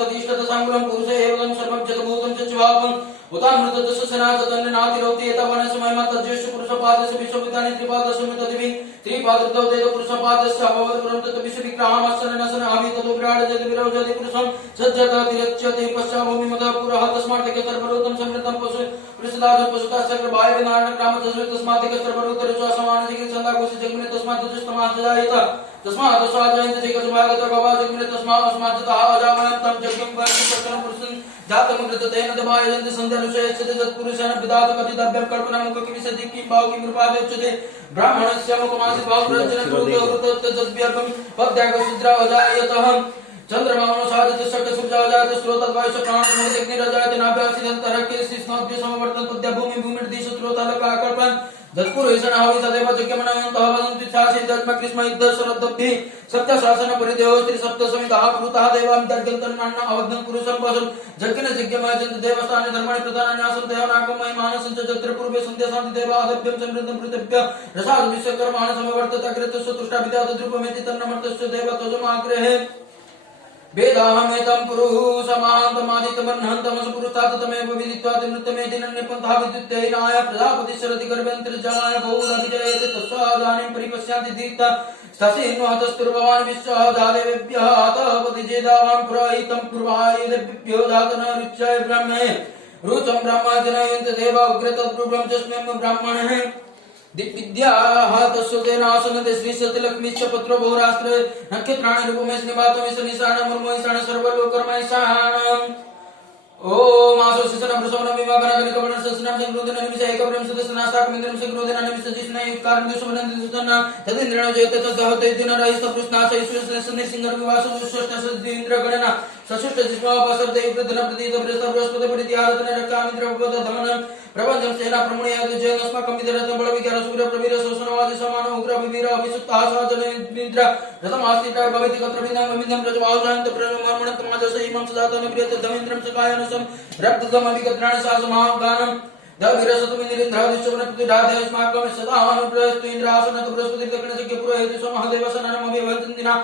ततिष्ठत सांगुलं पुरुषे एवं सर्वं जगभूतं च चिवापं उतामृतस्य सनातननातिरोति एतावन् समयमत ज्येष्ठ पुरुषपादस्य विश्वपितानि त्रिपादस्य त्रिपादतो देव पुरुषपादस्य अभवद् तत् विश्वविग्रहमस्सननसन आभि ततो विराट जति विरौजति पुरुषं सज्जता तिरच्यते पश्चाभूमि मद पुरः तस्मात् के सर्वरूतं समृद्धं पशु पृष्ठदाज पशुता चक्र वायु नारायण ग्राम तस्मात् के सर्वरूतर च समान जिगे संदा कोशि जगने तस्मात् दुष्टमात् जायत तस्मात् स्वाजयन्त जिगे समागत भवा जगने तस्मात् अस्मात् तथा अजावयं तम जगं वैकुंठं पुरुषं जातं कृततेन दमायन्त संदर्शयच्छते तत्पुरुषेण विदात कथितव्यं कल्पना मुख किमिषति किं भाव किं रूपादेच्यते ब्राह्मणस्य मुखमासि भावरचन कृतोरुतत्तजद्भ्यर्गं पद्यागशुद्रा अजायतः चंद्रमानो साधित षट् सूर्य अजायत स्रोतद्वायुष प्राणमोदग्निरजायत नाभ्यासिदन्तरः केसि स्नोद्य समवर्तन पद्य भूमि भूमिर्दिश स्रोतालकाकल्पन् दत्पुरुषेण हवि तदेव जग्यमनयन्तः वदन्ति छासि दत्म कृष्ण युद्ध शरदब्धि सत्य शासन परिदेहो श्री सप्त समितः कृतः देवां दर्गन्तन्नान्न अवद्धं पुरुषं पशुं जग्गन जग्यमयजन्त देवस्थाने धर्माणि प्रधानानि आसन् देवनागमय मानसं च जत्र पूर्वे सन्ध्यासान्ति देवादभ्यं समृद्धं पृथिव्य रसाद विश्वकर्माण समवर्तत अग्रतस्य तुष्टाभिदात द्रुपमेति तन्नमर्तस्य देवतजमाग्रहे वेदाहमेतं पुरुषमान्तमादितमन्हन्तमस पुरुषात् तमेव विदित्वा नृत्यमेधिनन्यपन्था विद्युत्तेनाय प्रजापति शरति गर्भेन्द्रजाय बहुरभिजयते तस्वादानीं परिपश्यन्ति दीप्ता शशिन्वहतस्तुर्भवान् विश्वः दादेवेभ्यः आतपतिजेदावां पुराहितं पूर्वायुधेभ्यो जातन रुच्य ब्रह्मे रुचं ब्रह्मजनयन्त देव उग्रतद्रुभं जस्में ब्राह्मणः दिव्याः तस्योदेनासनते श्रीसतिलक्ष्मीश्च पुत्रो बहुराष्ट्र नक्षत्राणि रूपमेश निवातमेश निशान मुर्मोईशान सर्वलोकर्मैशानम् ओम आसो शिशन प्रसवनं विवाहगण कमलं सस्नाम संक्रोधन निमिष एकब्रह्म सदस्नासाक मिन्द्रम संक्रोधन निमिष जिष्ण कारण दुष्मनं दुष्टना तदिन्द्रनो जयते तदहते दिनरायस प्रश्नास ईश्वर सिंह विवास दुष्ट सदिन्द्र गणना सशुष्ट जिष्णु अपसर्दे प्रधन प्रतीत प्रस्ताव बृहस्पति परित्यारतन रकामिन्द्र उपद धमनं प्रपंचम सेना प्रमुणयाद जयनस्माकं विदरतं बल विकार सूर्य प्रवीर सोसनवाद समान उग्र विवीर अभिसुप्ता साजन मिन्द्र रतमास्तिता भवति कत्रविन्दं विन्दं प्रजवाहजन्त प्रणमर्मण तमाजस इमं सदातन प्रियत धमेन्द्रं सकायनसं रक्तदम अभिगत्राणि सासमहागानं दविरसतुमिन्द्रिन्द्रादिश्चवनप्रतिधादेस्माकं सदा अनुप्रयस्तु इन्द्रासनत बृहस्पति दक्षिणजज्ञ पुरोहित महादेव सननमभिवन्दिना